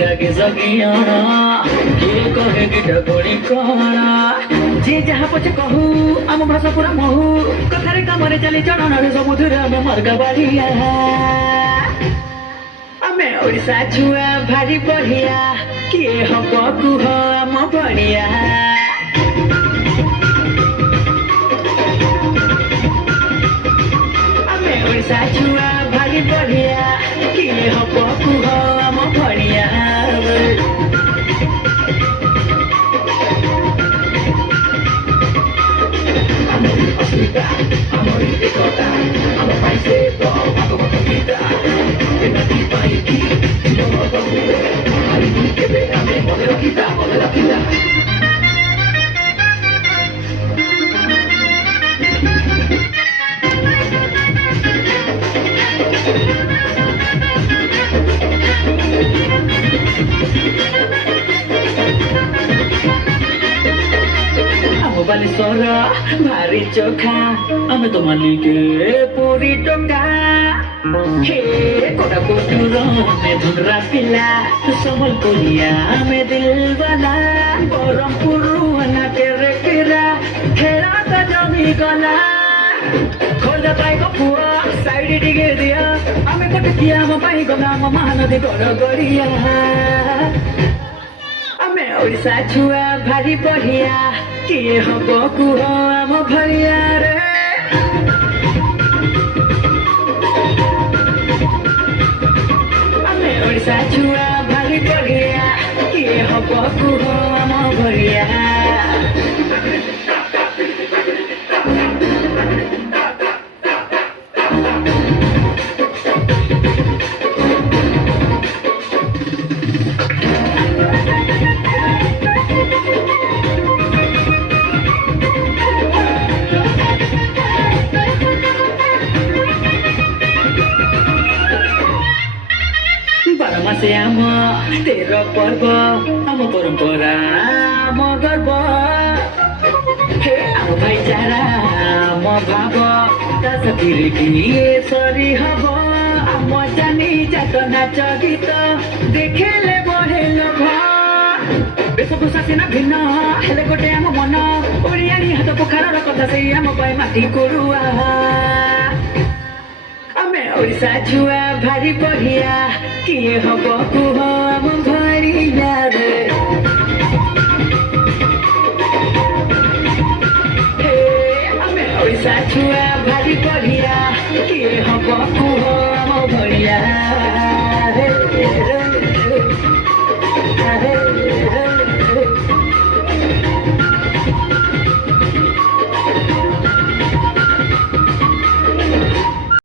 ରାଗି ସକିଅଣ କିଏ କହେ ଗୀତ ଗୋଳି କଣ ଯିଏ ଯାହା ପଛେ କହୁ ଆମ ଭାଷା ପୁରା ମହୁ କଥାରେ କାମରେ ଚାଲି ଚଳନରେ ସବୁଥିରେ ଆମେ ମର୍ଗା ବାଢିଆ ଆମେ ଓଡ଼ିଶା ଛୁଆ ଭାରି ବଢିଆ କିଏ ହବ କୁହ ଆମ ଭଳିଆ ଆମେ ଓଡ଼ିଶା ଛୁଆ ଭାରି ବଢିଆ କିଏ ହବ କୁହ ଆମ ଭଳିଆ ଆମରି ଅସ୍ମିତା ଆମରି ଏକତା ଆମ ପାଇଁ ସେ ତ ଭାଗବତ ଗୀତା ଏମିତି ପାଇଁ କି ଜୀବନ ସବୁରେ ହାରିନି କେବେ ଆମେ ମନେ ରଖିତା ଆମ ବାଲେଶ୍ୱର ଭାରି ଚୋଖା ଆମେ ତ ମାଲିକେ ପୁରୀ ଟଙ୍କା ହେ କୋଟାପୁର ଆମେ ଧୁରା ପିଲା ସମ୍ବଲପୁରିଆ ଆମେ ଦିଲବାଲା ବରହମପୁର ନା କେରେକେରା ଖେଳ ତ ଜମିଗଲା ଖୋର୍ଦ୍ଧା ପାଇକ ପୁଅ ସାଇଡ୍ ଟିକେ ଦିଅ ଆମେ ଗୋଟେ କିଆ ଆମ ପାଇଁ ଗଲା ଆମ ମହାନଦୀ ଗଡ଼ ଗଡ଼ିଆ ଆମେ ଓଡ଼ିଶା ଛୁଆ ଭାରି ବଢିଆ କିଏ ହବ କୁହ ଆମ ଭଳିଆ ରେ ଆମେ ଓଡ଼ିଶା ଛୁଆ ଭାରି ବଢିଆ କିଏ ହବ କୁହ ଆମ ଭଳିଆ ବାରମାସେ ଆମ ତେର ପର୍ବ ଆମ ପରମ୍ପରା ଆମ ଗର୍ବ ହେ ଆମ ଭାଇଚାରା ଆମ ଭାବ ତା ସାଥିରେ କିଏ ସରି ହବ ଆମ ଜାନି ଜାତ ନାଚ ଗୀତ ଦେଖିଲେ ବଢେ ଲୋଭ ବେଶଭୂଷା ସିନା ଭିନ୍ନ ହେଲେ ଗୋଟେ ଆମ ମନ ଓଡ଼ିଆଣୀ ହାତ ପୋଖାରର କଥା ସେଇ ଆମ ପାଇଁ ମାଟି କରୁଆ ଆମେ ଓଡ଼ିଶା ଛୁଆ ଭାରି ବଢିଆ କିଏ ହବ କୁହ ଆମ ଭଳିଆ ରେ ହେ ଆମେ ଓଡ଼ିଶା ଛୁଆ ଭାରି ବଢିଆ କିଏ ହବ କୁହ